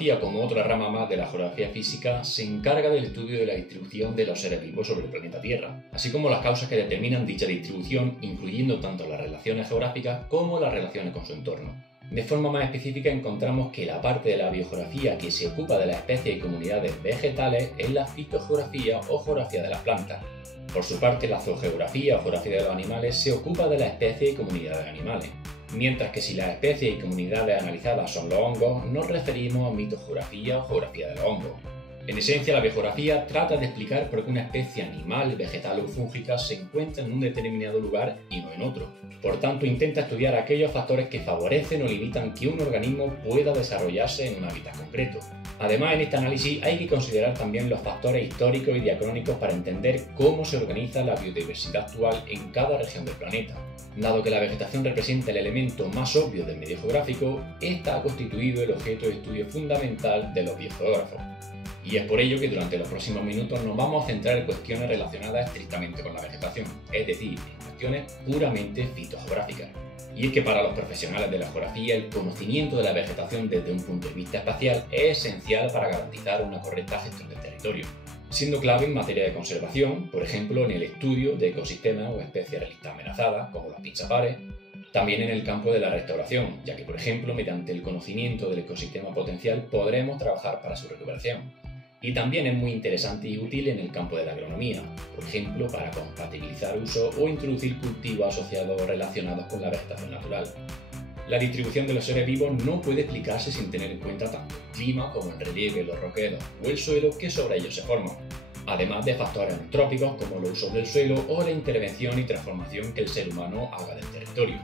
biogeografía, como otra rama más de la geografía física, se encarga del estudio de la distribución de los seres vivos sobre el planeta Tierra, así como las causas que determinan dicha distribución, incluyendo tanto las relaciones geográficas como las relaciones con su entorno. De forma más específica encontramos que la parte de la biogeografía que se ocupa de las especies y comunidades vegetales es la fitogeografía o geografía de las plantas. Por su parte, la zoogeografía o geografía de los animales se ocupa de las especies y comunidades animales. Mientras que si las especies y comunidades analizadas son los hongos, nos referimos a mitogeografía o geografía de los hongos. En esencia, la biogeografía trata de explicar por qué una especie animal, vegetal o fúngica se encuentra en un determinado lugar y no en otro. Por tanto, intenta estudiar aquellos factores que favorecen o limitan que un organismo pueda desarrollarse en un hábitat concreto. Además, en este análisis hay que considerar también los factores históricos y diacrónicos para entender cómo se organiza la biodiversidad actual en cada región del planeta. Dado que la vegetación representa el elemento más obvio del medio geográfico, esta ha constituido el objeto de estudio fundamental de los biogeógrafos. Y es por ello que durante los próximos minutos nos vamos a centrar en cuestiones relacionadas estrictamente con la vegetación, es decir, en cuestiones puramente fitogeográficas. Y es que para los profesionales de la geografía el conocimiento de la vegetación desde un punto de vista espacial es esencial para garantizar una correcta gestión del territorio, siendo clave en materia de conservación, por ejemplo en el estudio de ecosistemas o especies realistas amenazadas, como los pinchapares, también en el campo de la restauración, ya que por ejemplo mediante el conocimiento del ecosistema potencial podremos trabajar para su recuperación. Y también es muy interesante y útil en el campo de la agronomía, por ejemplo para compatibilizar uso o introducir cultivos asociados o relacionados con la vegetación natural. La distribución de los seres vivos no puede explicarse sin tener en cuenta tanto el clima como el relieve, los roquedos o el suelo que sobre ellos se forman, además de factores antrópicos como los usos del suelo o la intervención y transformación que el ser humano haga del territorio.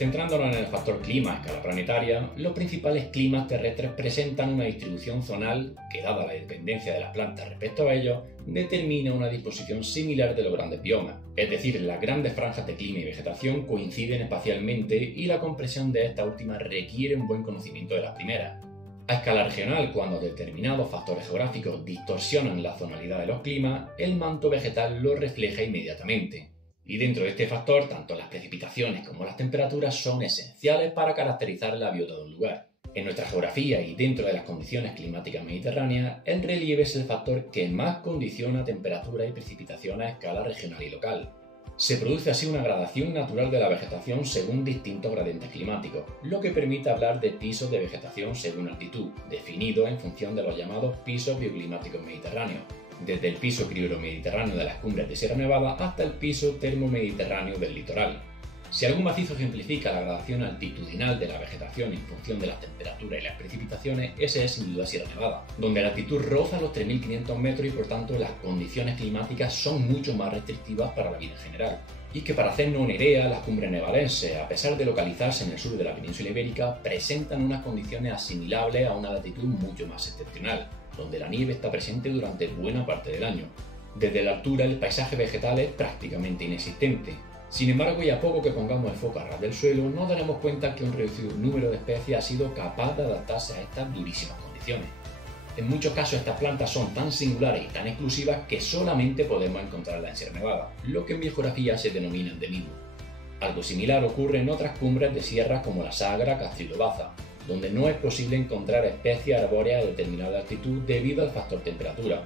Centrándonos en el factor clima a escala planetaria, los principales climas terrestres presentan una distribución zonal que, dada la dependencia de las plantas respecto a ellos, determina una disposición similar de los grandes biomas. Es decir, las grandes franjas de clima y vegetación coinciden espacialmente y la comprensión de estas últimas requiere un buen conocimiento de las primeras. A escala regional, cuando determinados factores geográficos distorsionan la zonalidad de los climas, el manto vegetal lo refleja inmediatamente. Y dentro de este factor, tanto las precipitaciones como las temperaturas son esenciales para caracterizar la biota de un lugar. En nuestra geografía y dentro de las condiciones climáticas mediterráneas, el relieve es el factor que más condiciona temperaturas y precipitaciones a escala regional y local. Se produce así una gradación natural de la vegetación según distintos gradientes climáticos, lo que permite hablar de pisos de vegetación según altitud, definidos en función de los llamados pisos bioclimáticos mediterráneos, desde el piso crioro-mediterráneo de las cumbres de Sierra Nevada hasta el piso termo-mediterráneo del litoral. Si algún macizo ejemplifica la gradación altitudinal de la vegetación en función de las temperaturas y las precipitaciones, ese es sin duda Sierra Nevada, donde la altitud roza los 3.500 metros y por tanto las condiciones climáticas son mucho más restrictivas para la vida en general. Y es que para hacernos una idea, las cumbres nevadenses, a pesar de localizarse en el sur de la península ibérica, presentan unas condiciones asimilables a una latitud mucho más excepcional, donde la nieve está presente durante buena parte del año. Desde la altura el paisaje vegetal es prácticamente inexistente. Sin embargo, y a poco que pongamos el foco a ras del suelo, nos daremos cuenta que un reducido número de especies ha sido capaz de adaptarse a estas durísimas condiciones. En muchos casos estas plantas son tan singulares y tan exclusivas que solamente podemos encontrarlas en Sierra Nevada, lo que en biogeografía se denomina endemismo. Algo similar ocurre en otras cumbres de sierras como la Sagra, Castro y Baza, donde no es posible encontrar especies arbóreas a determinada altitud debido al factor temperatura,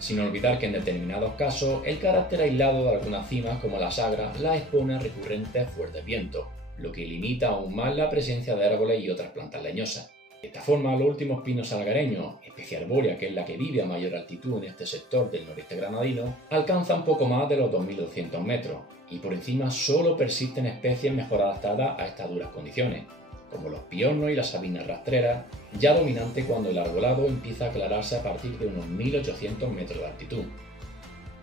sin olvidar que en determinados casos el carácter aislado de algunas cimas como la Sagra las expone a recurrentes fuertes vientos, lo que limita aún más la presencia de árboles y otras plantas leñosas. De esta forma, los últimos pinos salgareños, especie arbórea que es la que vive a mayor altitud en este sector del noreste granadino, alcanzan poco más de los 2.200 metros, y por encima solo persisten especies mejor adaptadas a estas duras condiciones, como los piornos y las sabinas rastreras, ya dominante cuando el arbolado empieza a aclararse a partir de unos 1.800 metros de altitud.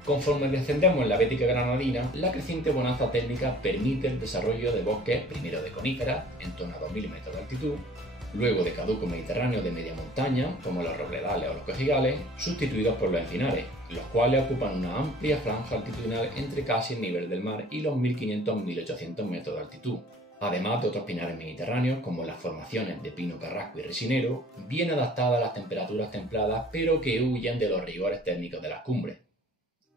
Conforme descendemos en la Bética granadina, la creciente bonanza térmica permite el desarrollo de bosques primero de coníferas, en torno a 2.000 metros de altitud, luego de caducos mediterráneos de media montaña, como los robledales o los cojigales, sustituidos por los encinares, los cuales ocupan una amplia franja altitudinal entre casi el nivel del mar y los 1.500-1.800 metros de altitud, además de otros pinares mediterráneos como las formaciones de pino carrasco y resinero, bien adaptadas a las temperaturas templadas pero que huyen de los rigores térmicos de las cumbres.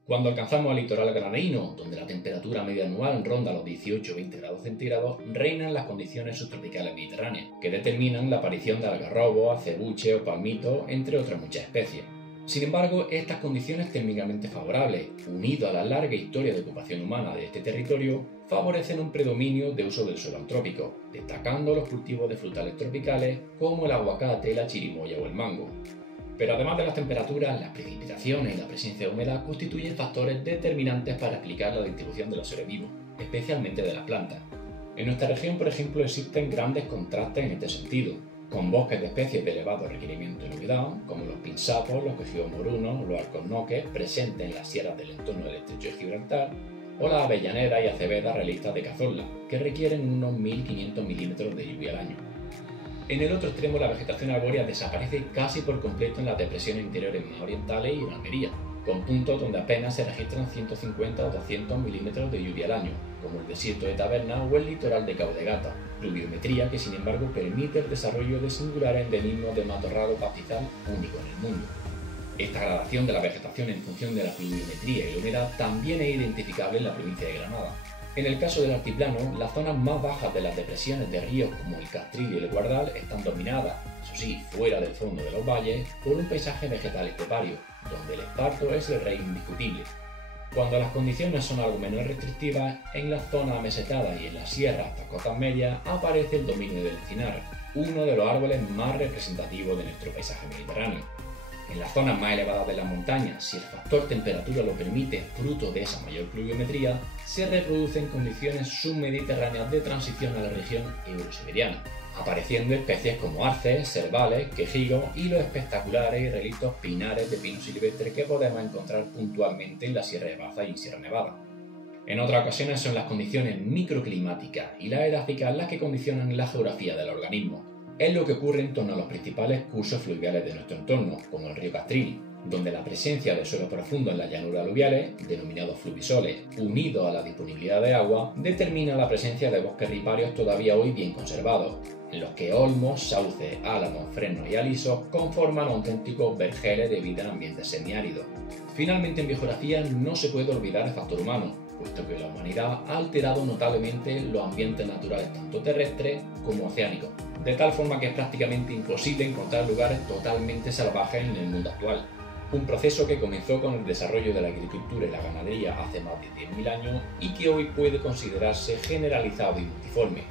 Cuando alcanzamos el litoral granadino, donde la temperatura media anual ronda los 18-20 grados centígrados, reinan las condiciones subtropicales mediterráneas, que determinan la aparición de algarrobo, acebuche o palmito, entre otras muchas especies. Sin embargo, estas condiciones térmicamente favorables, unidas a la larga historia de ocupación humana de este territorio, favorecen un predominio de uso del suelo antrópico, destacando los cultivos de frutales tropicales como el aguacate, la chirimoya o el mango. Pero además de las temperaturas, las precipitaciones y la presencia de humedad constituyen factores determinantes para explicar la distribución de los seres vivos, especialmente de las plantas. En nuestra región, por ejemplo, existen grandes contrastes en este sentido, con bosques de especies de elevado requerimiento en humedad, como los pinsapos, los quejigos morunos, los alcornoques, presentes en las sierras del entorno del estrecho de Gibraltar, o las avellaneras y acevedas realistas de Cazorla, que requieren unos 1.500 milímetros de lluvia al año. En el otro extremo, la vegetación arbórea desaparece casi por completo en las depresiones interiores más orientales y en Almería, con puntos donde apenas se registran 150 o 200 milímetros de lluvia al año, como el desierto de Taberna o el litoral de Cabo de Gata, pluviometría que sin embargo permite el desarrollo de singulares endemismos de matorrado pastizal único en el mundo. Esta gradación de la vegetación en función de la pluviometría y la humedad también es identificable en la provincia de Granada. En el caso del altiplano, las zonas más bajas de las depresiones de ríos como el Castril y el Guardal están dominadas, eso sí, fuera del fondo de los valles, por un paisaje vegetal estepario, donde el esparto es el rey indiscutible. Cuando las condiciones son algo menos restrictivas, en las zonas mesetadas y en las sierras hasta cotas medias aparece el dominio del encinar, uno de los árboles más representativos de nuestro paisaje mediterráneo. En las zonas más elevadas de las montañas, si el factor temperatura lo permite, fruto de esa mayor pluviometría, se reproducen condiciones submediterráneas de transición a la región eurosiberiana, apareciendo especies como arces, cervales, quejigos y los espectaculares y relictos pinares de pino silvestre que podemos encontrar puntualmente en la Sierra de Baza y en Sierra Nevada. En otras ocasiones son las condiciones microclimáticas y las edáficas las que condicionan la geografía del organismo. Es lo que ocurre en torno a los principales cursos fluviales de nuestro entorno, como el río Castril, donde la presencia de suelos profundos en las llanuras aluviales, denominados fluvisoles, unido a la disponibilidad de agua, determina la presencia de bosques riparios todavía hoy bien conservados, en los que olmos, sauces, álamos, fresnos y alisos conforman auténticos vergeles de vida en ambientes semiáridos. Finalmente, en biogeografía no se puede olvidar el factor humano, puesto que la humanidad ha alterado notablemente los ambientes naturales tanto terrestres como oceánicos, de tal forma que es prácticamente imposible encontrar lugares totalmente salvajes en el mundo actual. Un proceso que comenzó con el desarrollo de la agricultura y la ganadería hace más de 10.000 años y que hoy puede considerarse generalizado y multiforme.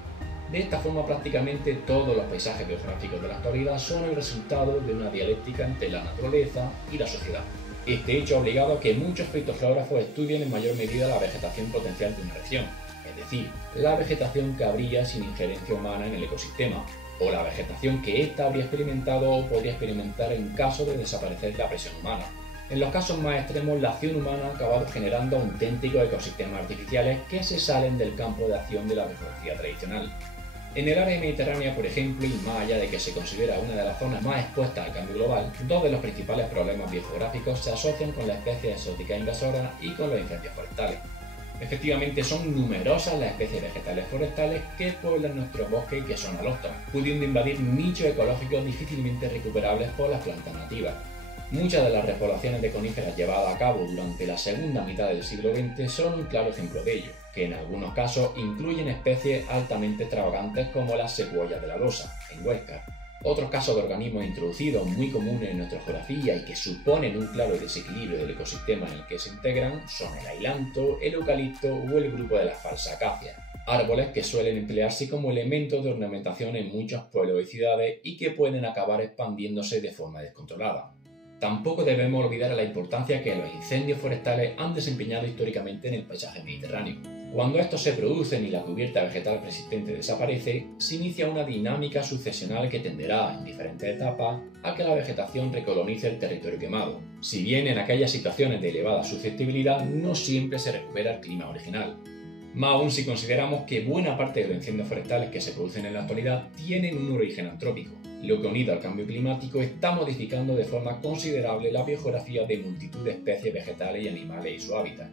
De esta forma, prácticamente todos los paisajes biogeográficos de la actualidad son el resultado de una dialéctica entre la naturaleza y la sociedad. Este hecho ha obligado a que muchos fitogeógrafos estudien en mayor medida la vegetación potencial de una región, es decir, la vegetación que habría sin injerencia humana en el ecosistema, o la vegetación que ésta habría experimentado o podría experimentar en caso de desaparecer la presión humana. En los casos más extremos, la acción humana ha acabado generando auténticos ecosistemas artificiales que se salen del campo de acción de la biogeografía tradicional. En el área mediterránea, por ejemplo, y más allá de que se considera una de las zonas más expuestas al cambio global, dos de los principales problemas biogeográficos se asocian con las especies exóticas invasoras y con los incendios forestales. Efectivamente, son numerosas las especies vegetales forestales que pueblan nuestros bosques y que son alóctonas, pudiendo invadir nichos ecológicos difícilmente recuperables por las plantas nativas. Muchas de las repoblaciones de coníferas llevadas a cabo durante la segunda mitad del siglo XX son un claro ejemplo de ello, que en algunos casos incluyen especies altamente extravagantes como las secuoyas de la Losa, en Huesca. Otros casos de organismos introducidos muy comunes en nuestra geografía y que suponen un claro desequilibrio del ecosistema en el que se integran son el ailanto, el eucalipto o el grupo de las falsacáceas, árboles que suelen emplearse como elementos de ornamentación en muchos pueblos y ciudades y que pueden acabar expandiéndose de forma descontrolada. Tampoco debemos olvidar la importancia que los incendios forestales han desempeñado históricamente en el paisaje mediterráneo. Cuando estos se producen y la cubierta vegetal persistente desaparece, se inicia una dinámica sucesional que tenderá, en diferentes etapas, a que la vegetación recolonice el territorio quemado. Si bien en aquellas situaciones de elevada susceptibilidad no siempre se recupera el clima original. Más aún si consideramos que buena parte de los incendios forestales que se producen en la actualidad tienen un origen antrópico, lo que unido al cambio climático está modificando de forma considerable la biogeografía de multitud de especies vegetales y animales y su hábitat.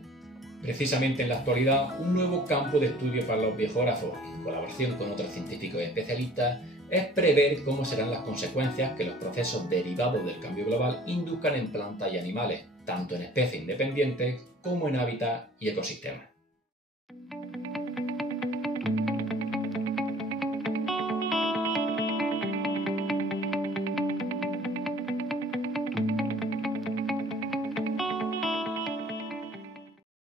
Precisamente en la actualidad, un nuevo campo de estudio para los biogeógrafos, en colaboración con otros científicos y especialistas, es prever cómo serán las consecuencias que los procesos derivados del cambio global induzcan en plantas y animales, tanto en especies independientes como en hábitats y ecosistemas.